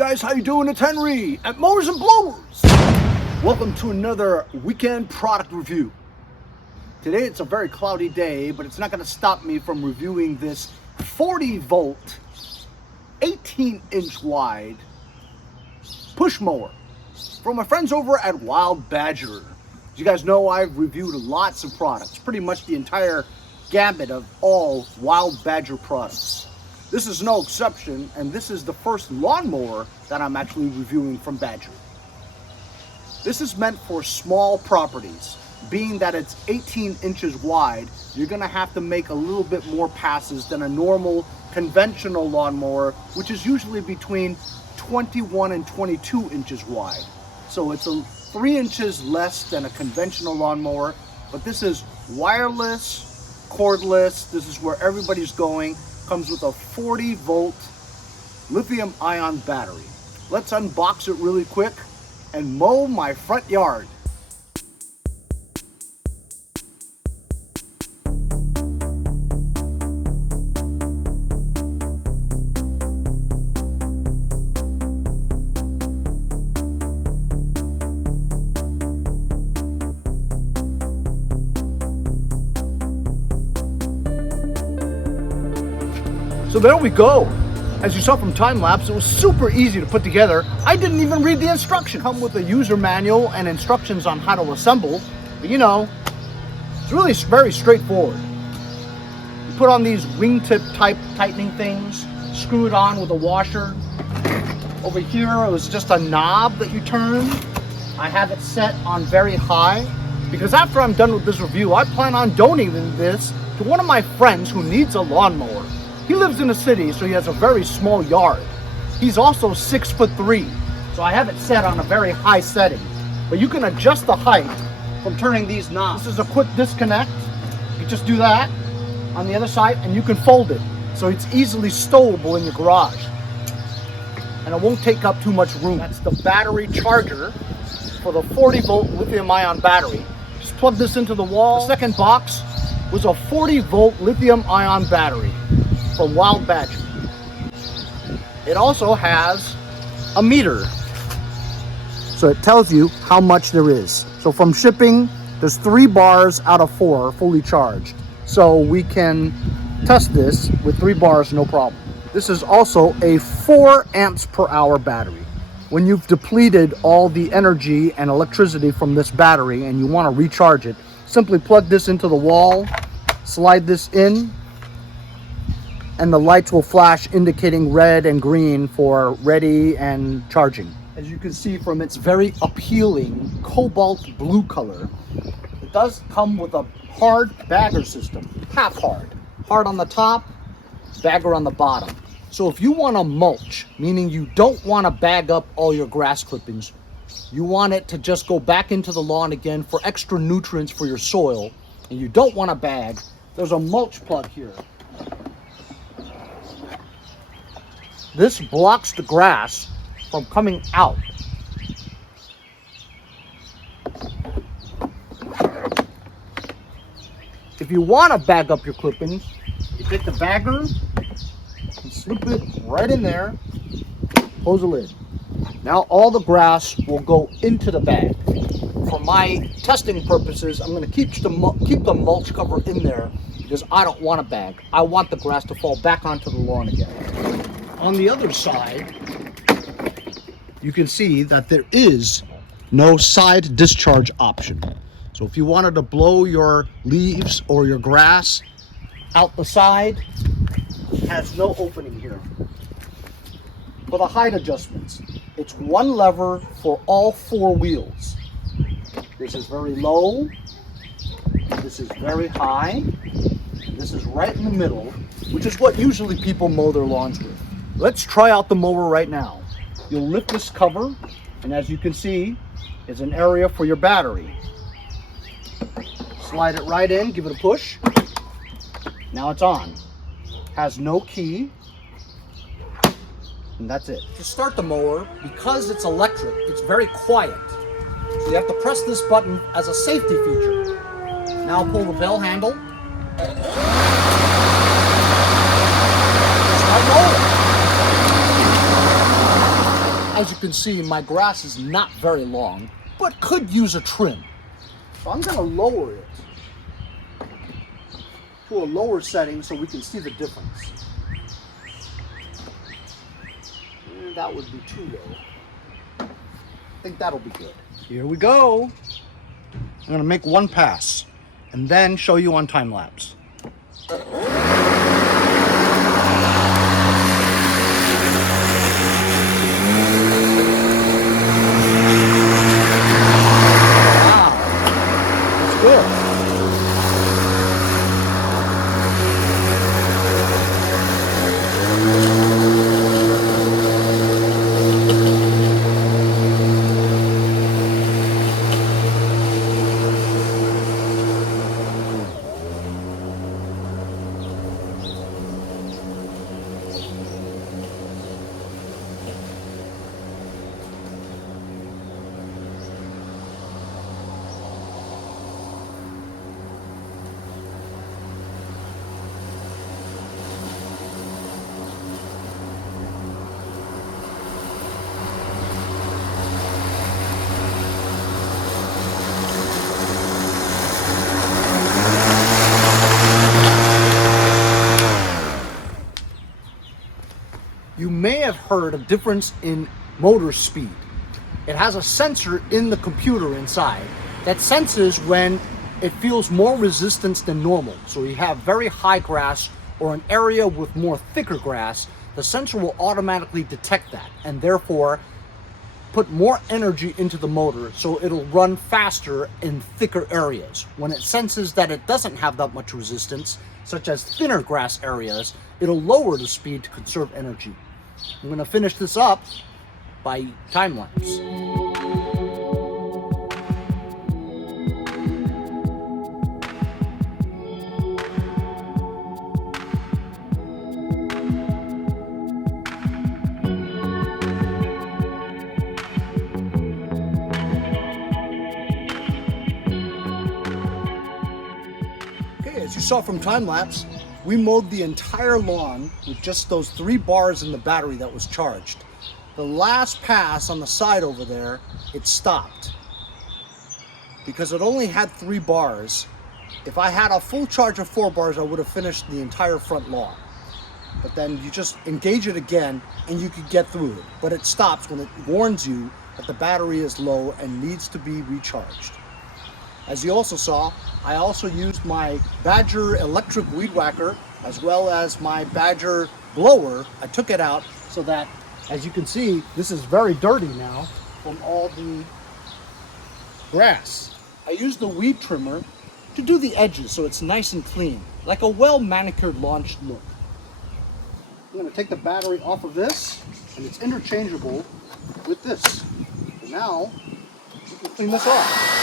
guys, how you doing? It's Henry at Mowers and Blowers. Welcome to another weekend product review. Today it's a very cloudy day, but it's not going to stop me from reviewing this 40 volt, 18-inch wide push mower from my friends over at BADGER. As you guys know, I've reviewed lots of products, pretty much the entire gamut of all BADGER products. This is no exception, and this is the first lawnmower that I'm actually reviewing from BADGER. This is meant for small properties. Being that it's 18 inches wide, you're gonna have to make a little bit more passes than a normal conventional lawnmower, which is usually between 21 and 22 inches wide. So it's 3 inches less than a conventional lawnmower, but this is wireless, cordless. This is where everybody's going. Comes with a 40 volt lithium ion battery. Let's unbox it really quick and mow my front yard. So there we go. As you saw from time lapse, it was super easy to put together. I didn't even read the instructions. Come with a user manual and instructions on how to assemble. But you know, it's really very straightforward. You put on these wingtip type tightening things, screw it on with a washer. Over here, it was just a knob that you turn. I have it set on very high because after I'm done with this review, I plan on donating this to one of my friends who needs a lawnmower. He lives in a city, so he has a very small yard. He's also 6'3", so I have it set on a very high setting. But you can adjust the height from turning these knobs. This is a quick disconnect. You just do that on the other side, and you can fold it. So it's easily stowable in your garage. And it won't take up too much room. That's the battery charger for the 40 volt lithium ion battery. Just plug this into the wall. The second box was a 40 volt lithium ion battery from BADGER. It also has a meter, so it tells you how much there is. So from shipping, there's 3 bars out of 4 fully charged, so we can test this with 3 bars, no problem. This is also a 4 amps per hour battery. When you've depleted all the energy and electricity from this battery and you want to recharge it, simply plug this into the wall, slide this in, and the lights will flash indicating red and green for ready and charging. As you can see from its very appealing cobalt blue color, it does come with a hard bagger system, half hard. Hard on the top, bagger on the bottom. So if you want to mulch, meaning you don't want to bag up all your grass clippings, you want it to just go back into the lawn again for extra nutrients for your soil, and you don't want to bag, there's a mulch plug here. This blocks the grass from coming out. If you want to bag up your clippings, you take the bagger and slip it right in there, close the lid. Now all the grass will go into the bag. For my testing purposes, I'm going to keep the mulch cover in there because I don't want a bag. I want the grass to fall back onto the lawn again. On the other side, you can see that there is no side discharge option. So if you wanted to blow your leaves or your grass out the side, it has no opening here. For the height adjustments, it's one lever for all 4 wheels. This is very low, this is very high, and this is right in the middle, which is what usually people mow their lawns with. Let's try out the mower right now. You'll lift this cover, and as you can see, it's an area for your battery. Slide it right in, give it a push. Now it's on. Has no key, and that's it. To start the mower, because it's electric, it's very quiet. So you have to press this button as a safety feature. Now pull the bell handle. Start mowing. As you can see, my grass is not very long, but could use a trim. So I'm gonna lower it to a lower setting so we can see the difference. And that would be too low. I think that'll be good. Here we go. I'm gonna make one pass and then show you on time lapse. You may have heard a difference in motor speed. It has a sensor in the computer inside that senses when it feels more resistance than normal. So you have very high grass or an area with more thicker grass, the sensor will automatically detect that and therefore put more energy into the motor so it'll run faster in thicker areas. When it senses that it doesn't have that much resistance, such as thinner grass areas, it'll lower the speed to conserve energy. I'm going to finish this up by time lapse. Okay, as you saw from time lapse, we mowed the entire lawn with just those 3 bars in the battery that was charged. The last pass on the side over there, it stopped because it only had 3 bars. If I had a full charge of 4 bars, I would have finished the entire front lawn. But then you just engage it again and you could get through it. But it stops when it warns you that the battery is low and needs to be recharged. As you also saw, I also used my BADGER electric weed whacker as well as my BADGER blower. I took it out so that, as you can see, this is very dirty now from all the grass. I used the weed trimmer to do the edges so it's nice and clean, like a well-manicured lawn should look. I'm going to take the battery off of this, and it's interchangeable with this. So now, we can clean this off.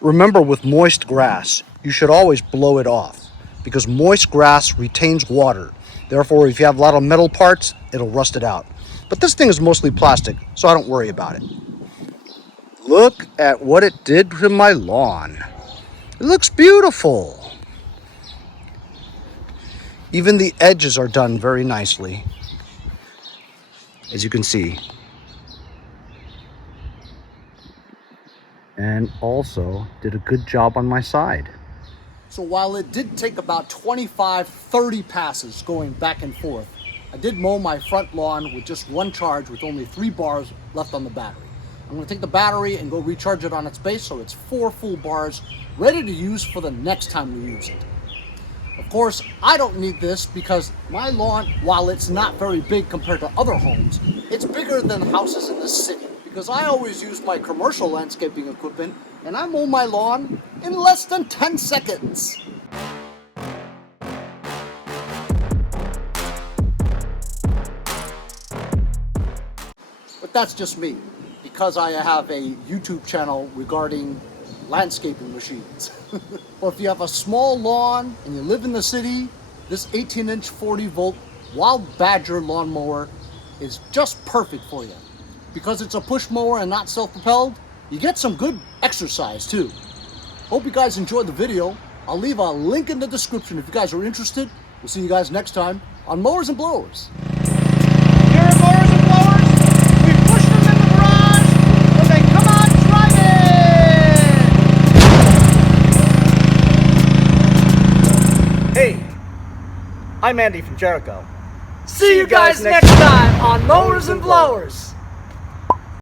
Remember, with moist grass, you should always blow it off because moist grass retains water. Therefore, if you have a lot of metal parts, it'll rust it out. But this thing is mostly plastic, so I don't worry about it. Look at what it did to my lawn. It looks beautiful. Even the edges are done very nicely, as you can see. And also did a good job on my side. So while it did take about 25-30 passes going back and forth, I did mow my front lawn with just 1 charge with only 3 bars left on the battery. I'm going to take the battery and go recharge it on its base so it's 4 full bars ready to use for the next time we use it. Of course, I don't need this because my lawn, while it's not very big compared to other homes, it's bigger than houses in the city. Because I always use my commercial landscaping equipment and I mow my lawn in less than 10 seconds. But that's just me, because I have a YouTube channel regarding landscaping machines. Or if you have a small lawn and you live in the city, this 18-inch 40-volt Wild BADGER lawnmower is just perfect for you. Because it's a push mower and not self-propelled, You get some good exercise too. Hope you guys enjoyed the video. I'll leave a link in the description if you guys are interested. We'll see you guys next time on Mowers and Blowers. Here at Mowers and Blowers, we push them in the garage when they come out driving. Hey, I'm Andy from Jericho. See you guys next time on Mowers and Blowers.